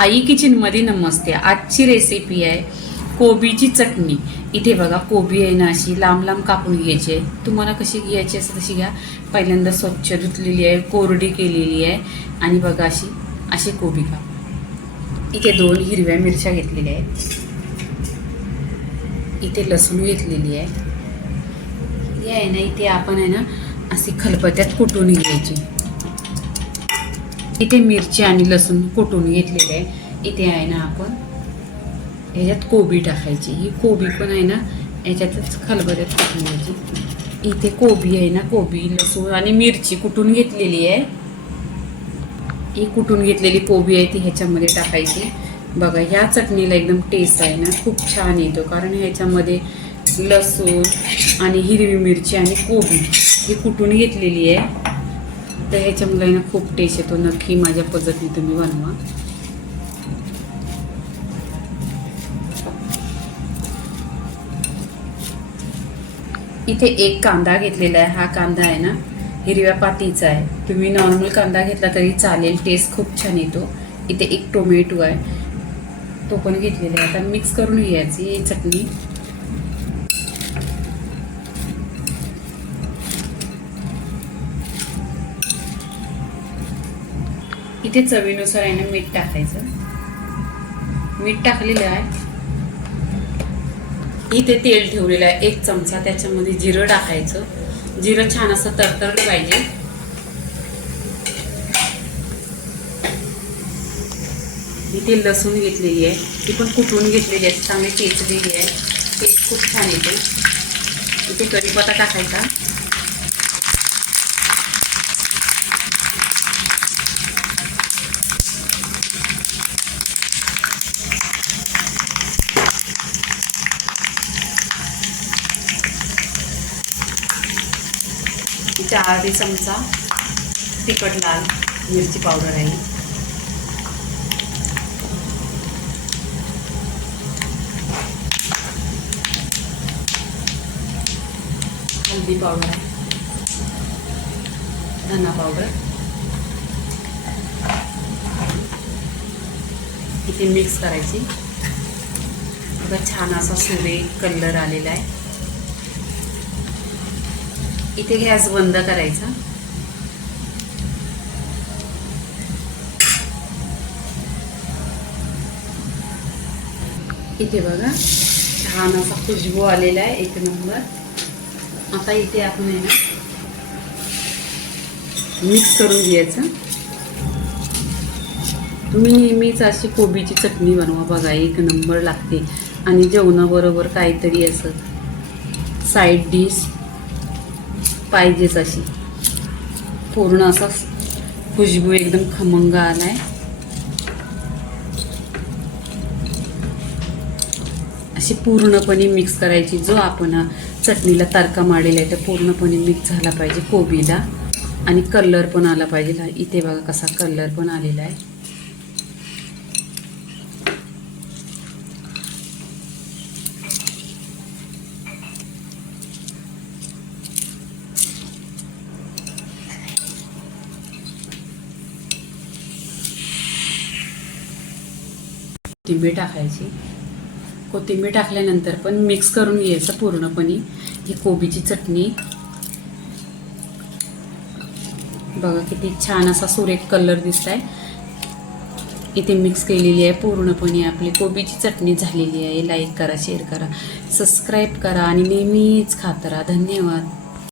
आई किचनमध्ये नमस्ते. आजची रेसिपी आहे कोबीची चटणी. इथे बघा कोबी आहे ना अशी लांब लांब कापून घ्यायची आहे. तुम्हाला कशी घ्यायची असं तशी घ्या. पहिल्यांदा स्वच्छ धुतलेली आहे कोरडी केलेली आहे. आणि बघा अशी अशी कोबी का इथे दोन हिरव्या मिरच्या घेतलेल्या आहेत. इथे लसूण घेतलेली आहे. हे आहे ना इथे आपण आहे ना अशी खलबत्यात कुटून घ्यायची. इथे मिरची आणि लसूण कुटून घेतलेले आहे. इथे आहे ना आपण ह्याच्यात कोबी टाकायची. ही कोबी पण आहे ना ह्याच्यातच खलबत्यात कुटून घ्यायची. इथे कोबी आहे ना कोबी लसूण आणि मिरची कुटून घेतलेली आहे. ही कुटून घेतलेली कोबी आहे ती ह्याच्यामध्ये टाकायची. बघा ह्या चटणीला एकदम टेस्ट आहे ना खूप छान येतो. कारण ह्याच्यामध्ये लसूण आणि हिरवी मिरची आणि कोबी. ही कुटून घेतलेली आहे? तर ह्याच्या ना खूप टेस्ट येतो. नक्की माझ्या पद्धतीने तुम्ही बनवा. इथे एक कांदा घेतलेला आहे. हा कांदा आहे ना हिरव्या पातीचा आहे. तुम्ही नॉर्मल कांदा घेतला तरी चालेल. टेस्ट खूप छान येतो. इथे एक टोमॅटो आहे. तो पण घेतलेला आहे. आता मिक्स करून घ्यायची ही चटणी. इथे चवीनुसार आहे ना मीठ टाकायचं. मीठ टाकलेलं आहे. इथे तेल ठेवलेलं आहे एक चमचा. त्याच्यामध्ये जिरं टाकायचं. जिरं छान असं तरतरलं पाहिजे. इथे लसूण घेतलेली आहे. ती पण कुटून घेतलेली आहे. चांगली चेचलेली आहे. टेस्ट खूप छान येते. इथे कढीपत्ता टाकायचा. इथे आधी चमचा तिखट लाल मिरची पावडर आहे. हल्दी पावडर आहे. धना पावडर. इथे मिक्स करायची. बघा छान असा सुरे कलर आलेला आहे. इथे गॅस बंद करायचा. इथे बघा छान असा खुशबू आलेला आहे एक नंबर. आता इथे आपण आहे ना मिक्स करून घ्यायचं. तुम्ही नेहमीच अशी कोबीची चटणी बनवा बघा एक नंबर लागते. आणि जेवणाबरोबर काहीतरी असं साईड डिश पाहिजेच अशी. पूर्ण असा खुशबू एकदम खमंग आलाय. अशी पूर्णपणे मिक्स करायची जो आपण चटणीला तडका मारलेला आहे तो पूर्णपणे मिक्स झाला पाहिजे कोबीला. आणि कलर पण आला पाहिजे. इथे बघा कसा कलर पण आलेला आहे. कोथिंबीर टाकायची. कोथिंबीर टाकल्यानंतर पण मिक्स करून घ्यायचं पूर्णपणे. ही कोबीची चटणी. बघा किती छान असा सुरेख कलर दिसत आहे इथे मिक्स केलेली आहे पूर्णपणे आपली कोबीची चटणी झालेली आहे. लाईक करा शेअर करा सबस्क्राईब करा आणि नेहमीच खात राहा. धन्यवाद.